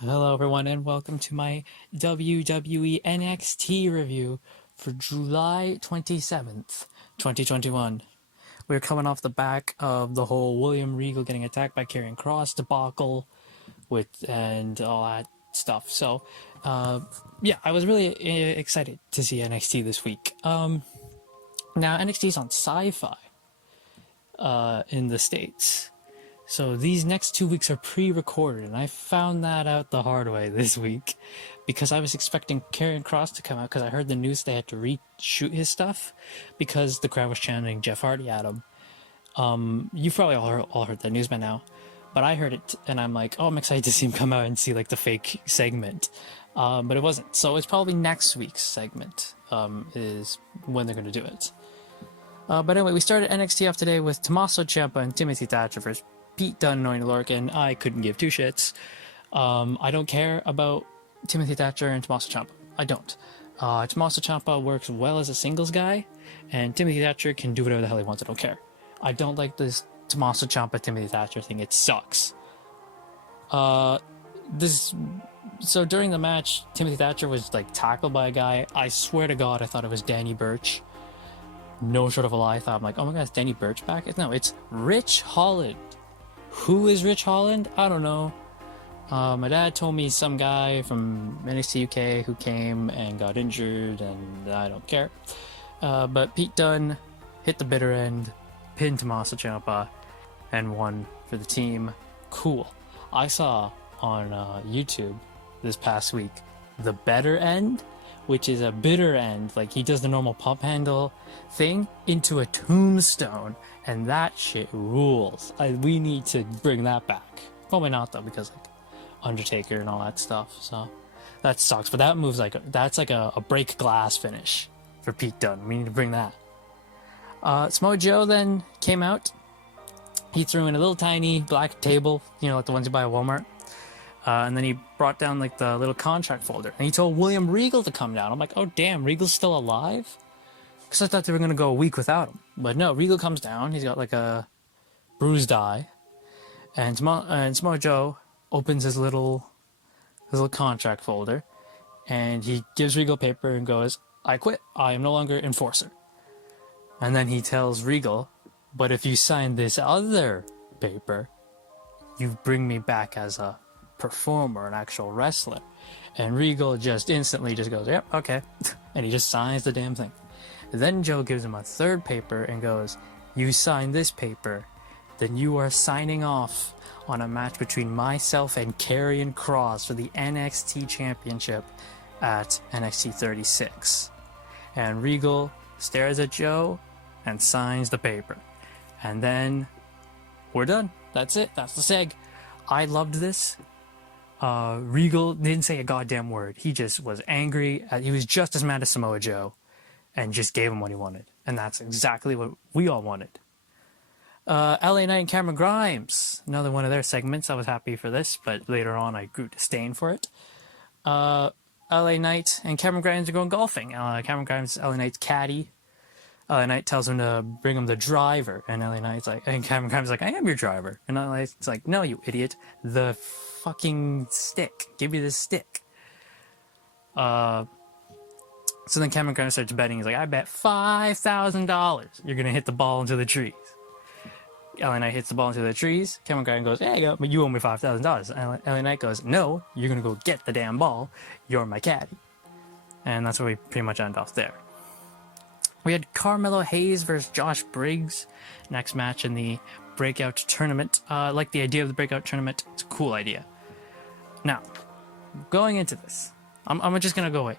Hello, everyone, and welcome to my WWE NXT review for July 27th, 2021. We're coming off the back of the whole William Regal getting attacked by Karrion Kross debacle and all that stuff. So, yeah, I was really excited to see NXT this week. Now, NXT's on Sci-Fi in the States. So these next 2 weeks are pre-recorded, and I found that out the hard way this week because I was expecting Karrion Kross to come out because I heard the news they had to reshoot his stuff because the crowd was chanting Jeff Hardy at him. You've probably all heard the news by now, but I heard it and I'm like, oh, I'm excited to see him come out and see like the fake segment, but it wasn't. So it's probably next week's segment is when they're going to do it. But anyway, we started NXT off today with Tommaso Ciampa and Timothy Thatcher versus Pete Dunne and Oney Lorcan. I couldn't give two shits. I don't care about Timothy Thatcher and Tommaso Ciampa. I don't. Tommaso Ciampa works well as a singles guy, and Timothy Thatcher can do whatever the hell he wants. I don't care. I don't like this Tommaso Ciampa Timothy Thatcher thing. It sucks. So during the match, Timothy Thatcher was like tackled by a guy. I swear to God, I thought it was Danny Burch. No short of a lie. I thought, I'm like, oh my God, is Danny Burch back? No, it's Rich Holland. Who is Rich Holland? I don't know. My dad told me some guy from NXT UK who came and got injured, and I don't care. But Pete Dunne hit the bitter end, pinned Tommaso Ciampa, and won for the team. Cool. I saw on YouTube this past week the better end, which is a bitter end, like he does the normal pump handle thing into a tombstone, and that shit rules. We need to bring that back. Probably not though, because like Undertaker and all that stuff, so that sucks. But that moves that's like a break glass finish for Pete Dunne. We need to bring that. Samoa Joe then came out. He threw in a little tiny black table, like the ones you buy at Walmart. And then he brought down like the little contract folder, and he told William Regal to come down. I'm like, oh damn, Regal's still alive? Because I thought they were gonna go a week without him. But no, Regal comes down. He's got like a bruised eye, and Samoa Joe opens his little contract folder, and he gives Regal paper and goes, "I quit. I am no longer enforcer." And then he tells Regal, "But if you sign this other paper, you bring me back as a performer, an actual wrestler." And Regal just instantly just goes, "Yep, okay," and he just signs the damn thing. Then Joe gives him a third paper and goes, "You sign this paper, then you are signing off on a match between myself and Karrion Kross for the NXT Championship at NXT 36. And Regal stares at Joe and signs the paper. And then we're done. That's it. That's the seg. I loved this. Regal didn't say a goddamn word. He just was angry. He was just as mad as Samoa Joe and just gave him what he wanted. And that's exactly what we all wanted. LA Knight and Cameron Grimes. Another one of their segments. I was happy for this, but later on I grew disdain for it. LA Knight and Cameron Grimes are going golfing. Cameron Grimes is LA Knight's caddy. LA Knight tells him to bring him the driver, and Cameron Grimes is like, "I am your driver." And LA Knight's like, "No, you idiot. The fucking stick. Give me the stick." So then Cameron Grimes starts betting. He's like, "I bet $5,000 you're gonna hit the ball into the trees." LA Knight hits the ball into the trees. Cameron Grimes goes, "Hey, you owe me $5,000. LA Knight goes, "No, you're gonna go get the damn ball. You're my caddy." And that's where we pretty much end off there. We had Carmelo Hayes versus Josh Briggs. Next match in the Breakout Tournament. I like the idea of the Breakout Tournament. It's a cool idea. Now, going into this, I'm just going to go away.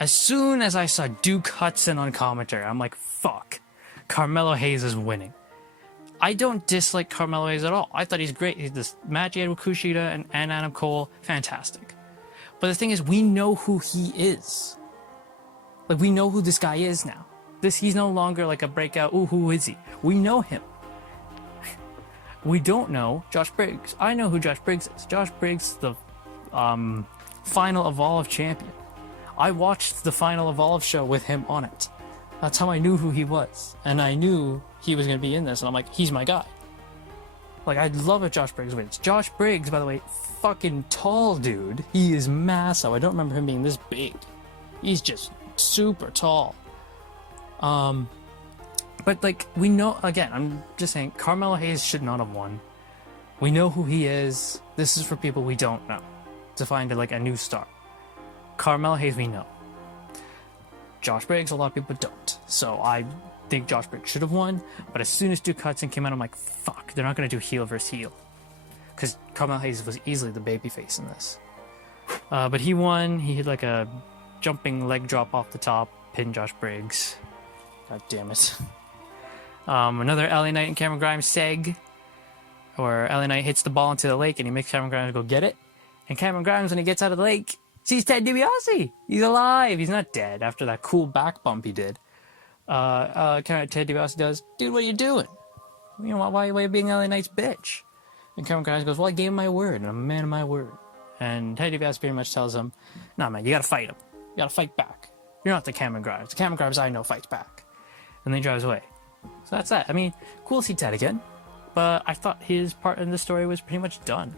As soon as I saw Duke Hudson on commentary, I'm like, fuck. Carmelo Hayes is winning. I don't dislike Carmelo Hayes at all. I thought he's great. This match he had with Kushida and Adam Cole, fantastic. But the thing is, we know who he is. Like, we know who this guy is now. He's no longer like a breakout, "Ooh, who is he?" We know him. We don't know Josh Briggs. I know who Josh Briggs is. Josh Briggs, the Final Evolve champion. I watched the Final Evolve show with him on it. That's how I knew who he was. And I knew he was going to be in this, and I'm like, he's my guy. Like, I'd love if Josh Briggs wins. Josh Briggs, by the way, fucking tall dude. He is massive. I don't remember him being this big. He's just super tall. But, like, we know, again, I'm just saying, Carmelo Hayes should not have won. We know who he is. This is for people we don't know, to find, like, a new star. Carmelo Hayes, we know. Josh Briggs, a lot of people don't. So I think Josh Briggs should have won. But as soon as Duke Hudson came out, I'm like, fuck, they're not going to do heel versus heel. Because Carmelo Hayes was easily the babyface in this. But he won. He hit, like, a jumping leg drop off the top, pinned Josh Briggs. God damn it. Another LA Knight and Cameron Grimes seg, where LA Knight hits the ball into the lake and he makes Cameron Grimes go get it. And Cameron Grimes, when he gets out of the lake, sees Ted DiBiase. He's alive. He's not dead after that cool back bump he did. Ted DiBiase does, dude, what are you doing? You know, why are you being LA Knight's bitch? And Cameron Grimes goes, well, I gave him my word, and I'm a man of my word. And Ted DiBiase pretty much tells him, nah, man, you gotta fight him. You gotta fight back. You're not the Cameron Grimes. The Cameron Grimes I know fights back. And then he drives away. So that's that. I mean, cool to see Ted again, but I thought his part in the story was pretty much done.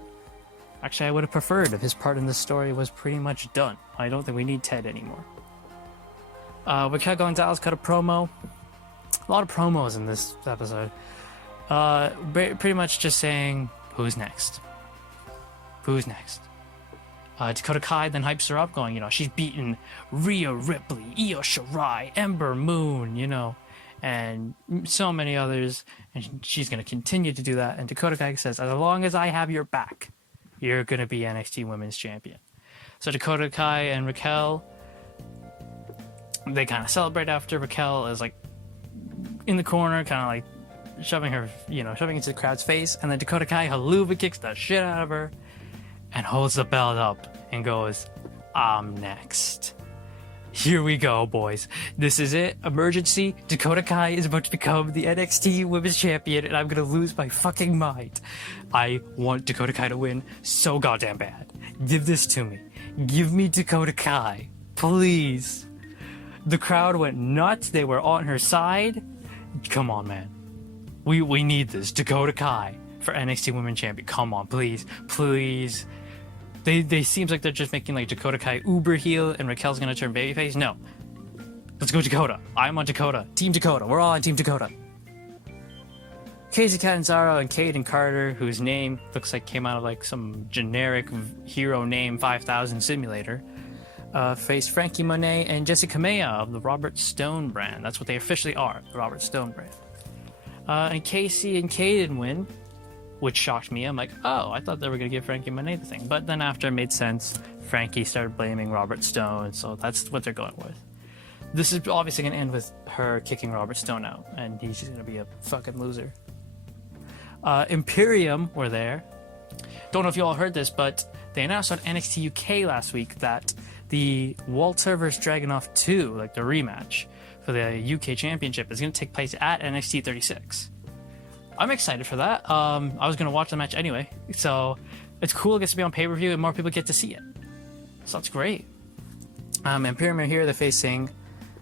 Actually, I would have preferred if his part in the story was pretty much done. I don't think we need Ted anymore. Raquel Gonzalez cut a promo. A lot of promos in this episode. Pretty much just saying, who's next? Who's next? Dakota Kai then hypes her up, going, you know, she's beaten Rhea Ripley, Io Shirai, Ember Moon, you know, and so many others, and she's going to continue to do that. And Dakota Kai says, as long as I have your back, you're going to be NXT Women's Champion. So Dakota Kai and Raquel, they kind of celebrate after. Raquel is like in the corner, kind of like shoving into the crowd's face. And then Dakota Kai haluva kicks the shit out of her and holds the belt up and goes, I'm next. Here we go, boys. This is it. Emergency. Dakota Kai is about to become the NXT Women's Champion, and I'm gonna lose my fucking mind. I want Dakota Kai to win so goddamn bad. Give this to me. Give me Dakota Kai. Please. The crowd went nuts. They were on her side. Come on, man. We need this. Dakota Kai for NXT Women's Champion. Come on, please. Please. They seems like they're just making like Dakota Kai uber heel and Raquel's gonna turn babyface. No. Let's go Dakota. I'm on Dakota. Team Dakota. We're all on Team Dakota. Casey Catanzaro and Caden Carter, whose name looks like came out of like some generic hero name 5000 simulator, faced Frankie Monet and Jessica Maya of the Robert Stone brand. That's what they officially are, the Robert Stone brand. And Casey and Caden win, which shocked me. I'm like, oh, I thought they were going to give Frankie Monet the thing. But then after it made sense, Frankie started blaming Robert Stone, so that's what they're going with. This is obviously going to end with her kicking Robert Stone out, and he's just going to be a fucking loser. Imperium were there. Don't know if you all heard this, but they announced on NXT UK last week that the Walter vs. Dragunov 2, like the rematch for the UK Championship, is going to take place at NXT 36. I'm excited for that. I was going to watch the match anyway, so it's cool. It gets to be on pay-per-view and more people get to see it. So that's great. Imperium are here. They're facing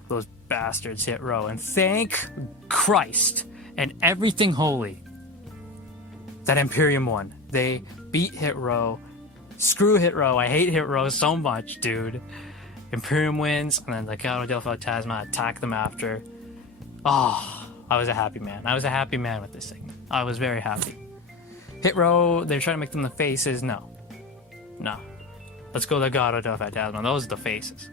those bastards, Hit Row. And thank Christ and everything holy that Imperium won. They beat Hit Row. Screw Hit Row. I hate Hit Row so much, dude. Imperium wins, and then Legado del Fantasma attack them after. Oh, I was a happy man. I was a happy man with this thing. I was very happy. Hit Row, they're trying to make them the faces. No. Let's go Legado del Fantasma. Those are the faces.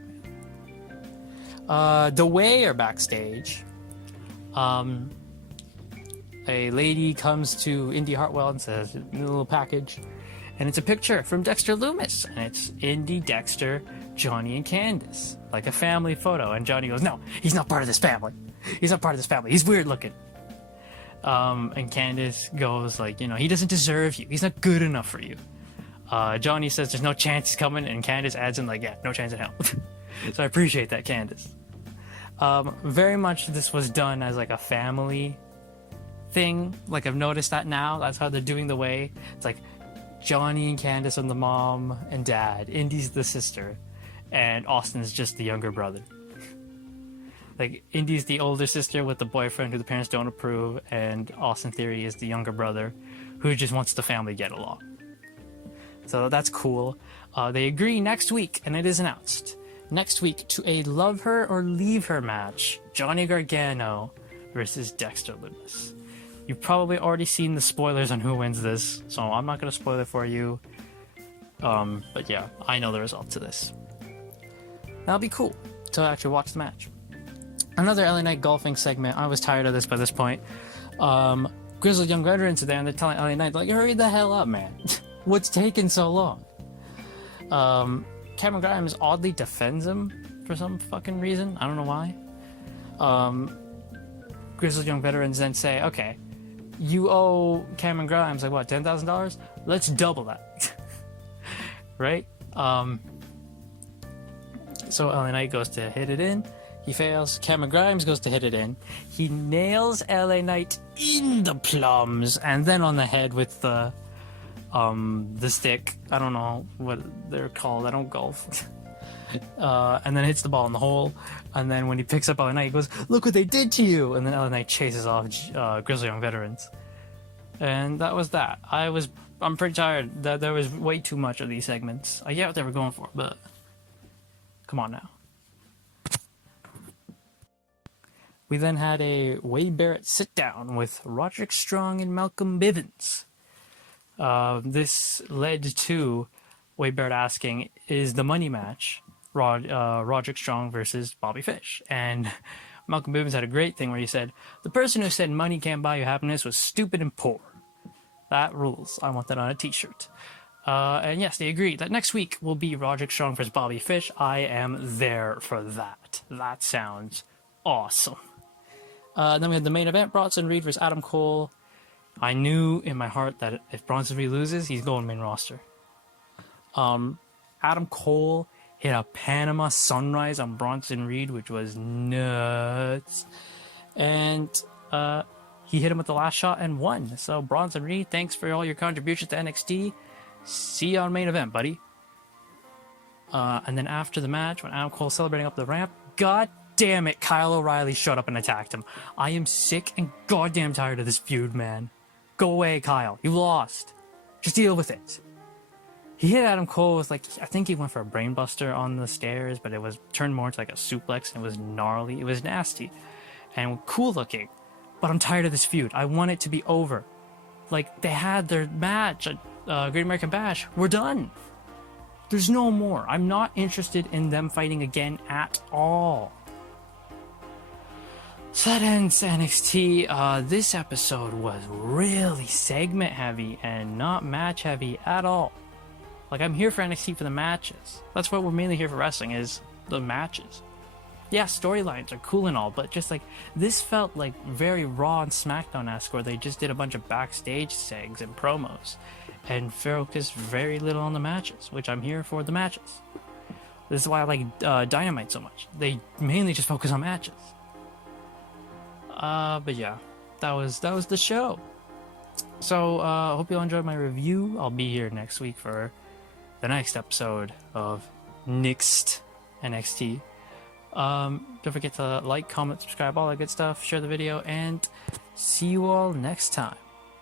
The Way are backstage. A lady comes to Indy Hartwell and says, a little package. And it's a picture from Dexter Lumis. And it's Indy, Dexter, Johnny, and Candace. Like a family photo. And Johnny goes, no, he's not part of this family. He's not part of this family. He's weird looking. And Candace goes like, he doesn't deserve you. He's not good enough for you. Johnny says there's no chance he's coming. And Candace adds in like, yeah, no chance in hell. So I appreciate that, Candace. Very much this was done as like a family thing. Like I've noticed that now. That's how they're doing The Way. It's like Johnny and Candace are the mom and dad. Indy's the sister. And Austin's just the younger brother. Like, Indy's the older sister with the boyfriend who the parents don't approve, and Austin Theory is the younger brother who just wants the family to get along. So that's cool. They agree next week, and it is announced next week, to a love her or leave her match. Johnny Gargano versus Dexter Lumis. You've probably already seen the spoilers on who wins this, so I'm not going to spoil it for you. But yeah, I know the result to this. That'll be cool to actually watch the match. Another LA Knight golfing segment. I was tired of this by this point. Grizzled Young Veterans are there, and they're telling LA Knight, like, hurry the hell up, man. What's taking so long? Cameron Grimes oddly defends him for some fucking reason. I don't know why. Grizzled Young Veterans then say, okay, you owe Cameron Grimes, like, what, $10,000? Let's double that. Right? So LA Knight goes to hit it in. He fails. Cameron Grimes goes to hit it in. He nails LA Knight in the plums and then on the head with the stick. I don't know what they're called. I don't golf. And then hits the ball in the hole. And then when he picks up LA Knight, he goes, "Look what they did to you!" And then LA Knight chases off Grizzly Young Veterans. And that was that. I'm pretty tired. There was way too much of these segments. I get what they were going for, but come on now. We then had a Wade Barrett sit down with Roderick Strong and Malcolm Bivens. This led to Wade Barrett asking, is the money match Roderick Strong versus Bobby Fish? And Malcolm Bivens had a great thing where he said, the person who said money can't buy you happiness was stupid and poor. That rules. I want that on a t-shirt. And yes, they agreed that next week will be Roderick Strong versus Bobby Fish. I am there for that. That sounds awesome. Then we had the main event, Bronson Reed versus Adam Cole. I knew in my heart that if Bronson Reed loses, he's going main roster. Adam Cole hit a Panama Sunrise on Bronson Reed, which was nuts. And he hit him with the last shot and won. So Bronson Reed, thanks for all your contributions to NXT. See you on main event, buddy. And then after the match, when Adam Cole's celebrating up the ramp, God damn it, Kyle O'Reilly showed up and attacked him. I am sick and goddamn tired of this feud, man. Go away, Kyle. You lost. Just deal with it. He hit Adam Cole with, like, I think he went for a brainbuster on the stairs, but it was turned more into like a suplex, and it was gnarly. It was nasty and cool looking. But I'm tired of this feud. I want it to be over. Like, they had their match at Great American Bash. We're done. There's no more. I'm not interested in them fighting again at all. So that ends NXT. This episode was really segment heavy and not match heavy at all. Like, I'm here for NXT for the matches. That's what we're mainly here for wrestling, is the matches. Yeah, storylines are cool and all, but just like, this felt like very Raw and SmackDown-esque, where they just did a bunch of backstage segs and promos and focused very little on the matches, which I'm here for the matches. This is why I like Dynamite so much. They mainly just focus on matches. But yeah, that was the show. So, hope you all enjoyed my review. I'll be here next week for the next episode of NXT. Don't forget to like, comment, subscribe, all that good stuff. Share the video, and see you all next time.